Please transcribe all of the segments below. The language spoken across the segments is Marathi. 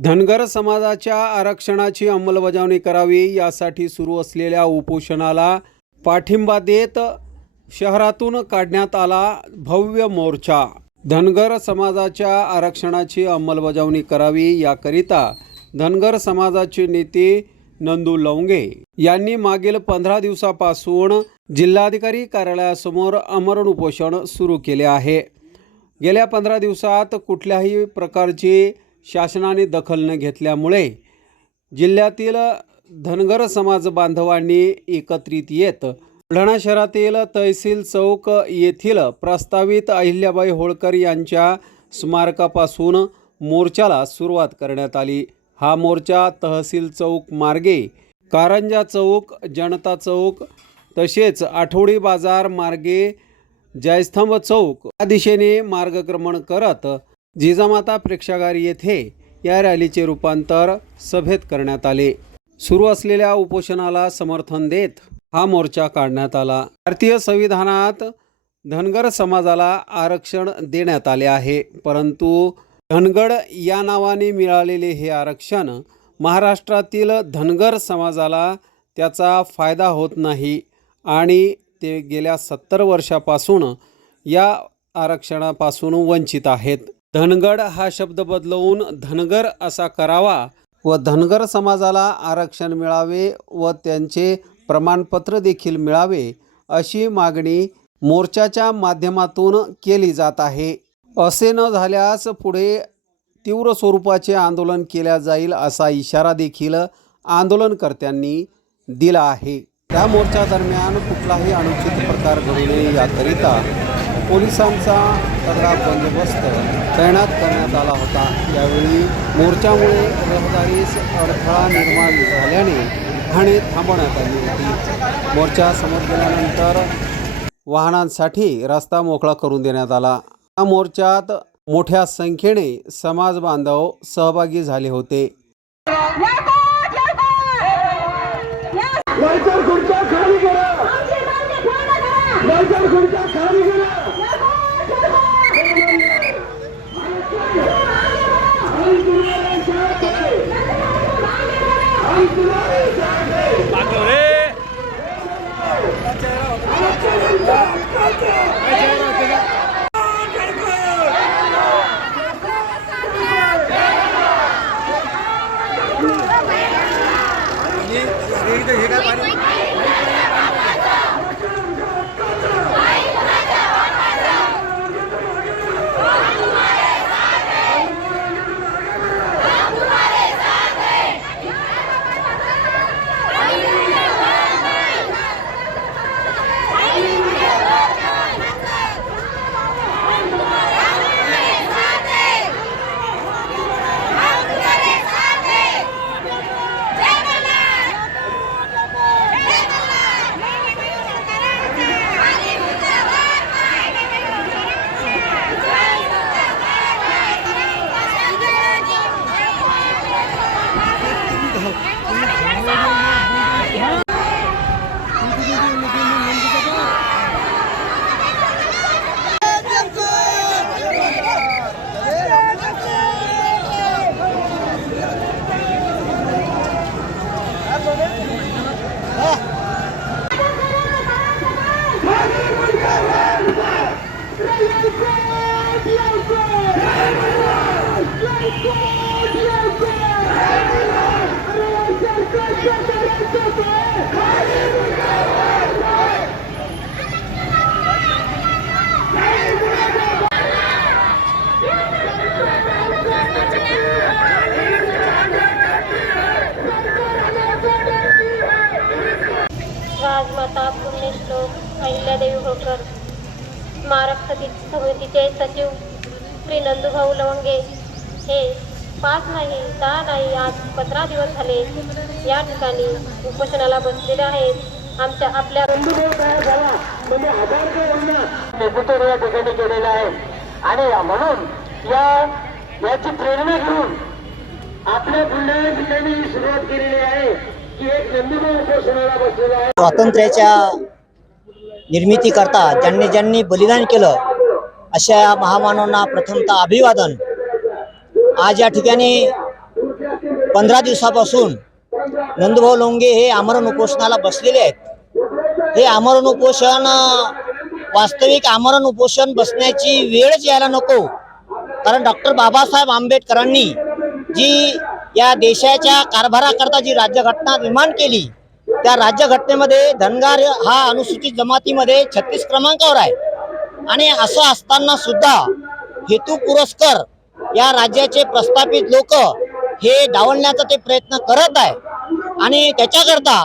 धनगर समाजाच्या आरक्षणाची अंमलबजावणी करावी यासाठी सुरू असलेल्या उपोषणाला पाठिंबा देत शहरातून काढण्यात आला भव्य मोर्चा. धनगर समाजाच्या आरक्षणाची अंमलबजावणी करावी याकरिता धनगर समाजाचे नेते नंदू लवंगे यांनी मागील पंधरा दिवसापासून जिल्हाधिकारी कार्यालयासमोर अमरण उपोषण सुरू केले आहे. गेल्या पंधरा दिवसात कुठल्याही प्रकारची शासनाने दखल न घेतल्यामुळे जिल्ह्यातील धनगर समाज बांधवांनी एकत्रित येत बुलढाणा शहरातील तहसील चौक येथील प्रस्तावित अहिल्याबाई होळकर यांच्या स्मारकापासून मोर्चाला सुरुवात करण्यात आली. हा मोर्चा तहसील चौक मार्गे कारंजा चौक जनता चौक तसेच आठवडी बाजार मार्गे जयस्तंभ चौक या दिशेने मार्गक्रमण करत जिजामाता प्रेक्षागार येथे या रॅलीचे रूपांतर सभेत करण्यात आले. सुरू असलेल्या उपोषणाला समर्थन देत हा मोर्चा काढण्यात आला. भारतीय संविधानात धनगर समाजाला आरक्षण देण्यात आले आहे. परंतु धनगड या नावाने मिळालेले हे आरक्षण महाराष्ट्रातील धनगर समाजाला त्याचा फायदा होत नाही आणि ते गेल्या सत्तर वर्षापासून या आरक्षणापासून वंचित आहेत. धनगड हा शब्द बदलवून धनगर असा करावा व धनगर समाजाला आरक्षण मिळावे व त्यांचे प्रमाणपत्र देखील मिळावे अशी मागणी मोर्चाच्या माध्यमातून केली जात आहे. असे न झाल्यास पुढे तीव्र स्वरूपाचे आंदोलन केल्या जाईल असा इशारा देखील आंदोलनकर्त्यांनी दिला आहे. त्या मोर्चा दरम्यान कुठलाही अनुचित प्रकार घडू नये याकरिता पोलिसांचा तगडा बंदोबस्त तैनात करण्यात आला होता. यावेळी मोर्चामुळे रहदारीस अडथळा निर्माण झाल्याने वाहने थांबवण्यात आली होती. मोर्चा समोर गेल्यानंतर वाहनांसाठी रस्ता मोकळा करून देण्यात आला. या मोर्चात मोठ्या संख्येने समाज बांधव सहभागी झाले होते. खाली करा. यही तो ये क्या पानी राजमाता पुण्यश्लोक अहिल्यादेवी होळकर स्मारक सति- समितीचे सचिव श्री नंदूभाऊ लवंगे हे पाच नाही दहा नाही आज पंधरा दिवस झाले या ठिकाणी उपोषणाला बसलेले आहेत. आमच्या आपल्या बंधुभाव तयार झाला. म्हणजे हजार या ठिकाणी केलेलं आहे. आणि म्हणून या याची प्रेरणा घेऊन आपल्या बुलढाणा जिल्ह्याने ही सुरुवात केलेली आहे की एक नंदुभाऊ उपोषणाला बसलेला आहे. स्वातंत्र्याच्या निर्मिती करता ज्यांनी ज्यांनी बलिदान केलं अशा महामानवांना प्रथमतः अभिवादन. आज या ठिकाणी पंधरा दिवसापासून नंदभाऊ लोंगे हे आमरण उपोषणाला बसलेले आहेत. हे आमरण उपोषण वास्तविक आमरण उपोषण बसण्याची वेळच यायला नको. कारण डॉक्टर बाबासाहेब आंबेडकरांनी जी या देशाच्या कारभाराकरता जी राज्यघटना निर्माण केली त्या राज्यघटनेमध्ये धनगार हा अनुसूचित जमातीमध्ये छत्तीस क्रमांकावर आहे. आणि असं असताना सुद्धा हेतू पुरस्कर या राज्याचे प्रस्थापित लोक हे डावलण्याचा ते प्रयत्न करत आहे. आणि त्याच्याकरता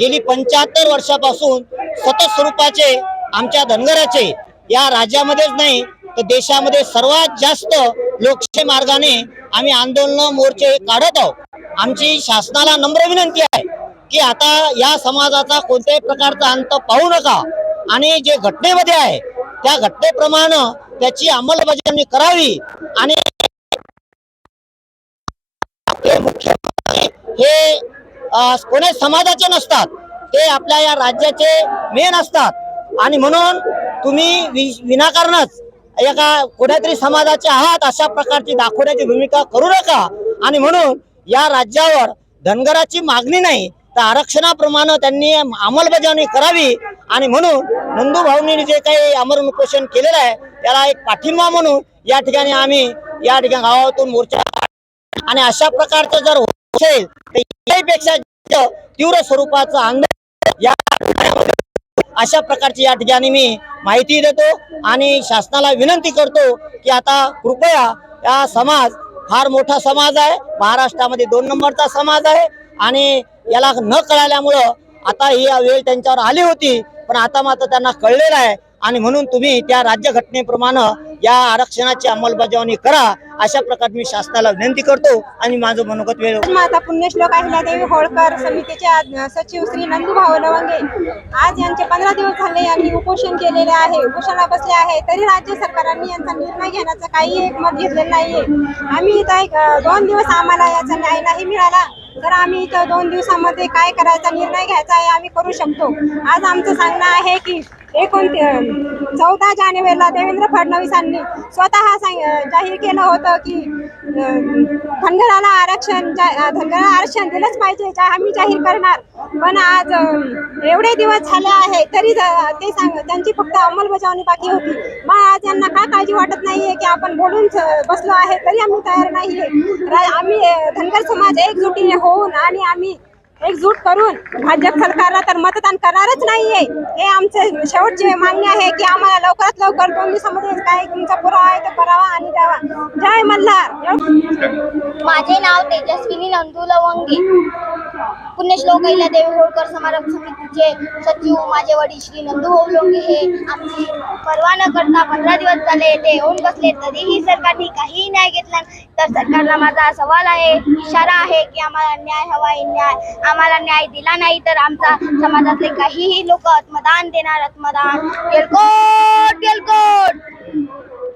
गेली पंच्याहत्तर वर्षापासून सतत स्वरूपाचे आमच्या धनगराचे या राज्यामध्येच नाही तर देशामध्ये सर्वात जास्त लोकशाही मार्गाने आम्ही आंदोलन मोर्चे काढत आहोत. आमची शासनाला नम्र विनंती आहे. की आता या समाजाचा कोणत्याही प्रकारचा अंत पाहू नका. आणि जे घटनेमध्ये आहे त्या घटनेप्रमाणे त्याची अंमलबजावणी करावी आणि हे मुख्यमंत्री हे अ, कोणी समाजाचे नसतात ते आपल्या या राज्याचे मेन असतात. आणि म्हणून तुम्ही वि- विनाकारणच एका कोणत्यातरी समाजाचे आहात अशा प्रकारची दाखवण्याची भूमिका करू नका. आणि म्हणून या राज्यावर धनगराची मागणी नाही तर आरक्षणाप्रमाणे त्यांनी अंमलबजावणी करावी आणि म्हणून नंदू भाऊंनी जे काही अमरण उपोषण केलेलं आहे त्याला एक पाठिंबा म्हणून या ठिकाणी आम्ही या ठिकाणी गावातून मोर्चा आणि अशा प्रकारचं जर होत असेल तर यापेक्षा तीव्र स्वरूपाचं आंदोलन या अशा प्रकारची या ठिकाणी मी माहिती देतो आणि शासनाला विनंती करतो की आता कृपया या समाज फार मोठा समाज आहे. महाराष्ट्रामध्ये दोन नंबरचा समाज आहे आणि याला न कळाल्यामुळं आता ही वेळ त्यांच्यावर आली होती पण आता मात्र त्यांना कळलेलं आहे. आणि म्हणून तुम्ही त्या राज्यघटनेप्रमाणे या आरक्षणाची अंमलबजावणी करा अशा प्रकारे मी शासनाला विनंती करतो आणि माझं मनोगत वेळ माता पुण्यश्लोक अहिल्यादेवी होळकर समितीचे सचिव श्री नंदूभाऊ लवंगे. आज यांचे पंधरा दिवस झाले यांनी उपोषण केलेले आहे. उपोषणा बसले आहे. तरी राज्य सरकारांनी यांचा निर्णय घेण्याचा काही एक मत घेतलेलं नाहीये. आम्ही इथं एक दोन दिवस आम्हाला याचा न्याय नाही मिळाला. तर आम्ही इथं दोन दिवसामध्ये काय करायचा निर्णय घ्यायचा आहे आम्ही करू शकतो. आज आमचं सांगणं आहे की एकोण चौदा जानेवारीला देवेंद्र फडणवीसांनी स्वतः सांग जाहीर केलं होतं की धनगराला आरक्षण धनगराला आरक्षण दिलंच पाहिजे आम्ही जाहीर करणार. पण आज एवढे दिवस झाले आहे तरी ते सांग त्यांची फक्त अंमलबजावणी बाकी होती. मग आज यांना का काळजी वाटत नाहीये की आपण बोलून बसलो आहे तरी आम्ही तयार नाहीये. आम्ही धनगर समाज एकजुटीने होऊन आणि आम्ही एकजूट करून भाजप सरकारला तर मतदान करणारच नाहीये. हे आमचे शेवटची मागणी आहे की आम्हाला लवकरात लवकर दोन दिवसामध्ये काय तुमचा पुरावा आहे तो करावा आणि द्यावा. जय मल्हार. माझे नाव तेजस्विनी नंदू लवंगी. पुण्यश्लोक देवी होळकर समारंभ समितीचे सचिव माझे वडील श्री नंदू लोंगे हे आमची परवा न करता पंधरा दिवस झाले ते येऊन बसले. तरीही सरकारने काहीही न्याय घेतला नाही. तर सरकारला माझा सवाल आहे इशारा आहे की आम्हाला न्याय हवा आहे न्याय आम्हाला न्याय दिला नाही तर आमचा समाजातले काहीही लोक आत्मदान देणार आत्मदान. येलकोट येलकोट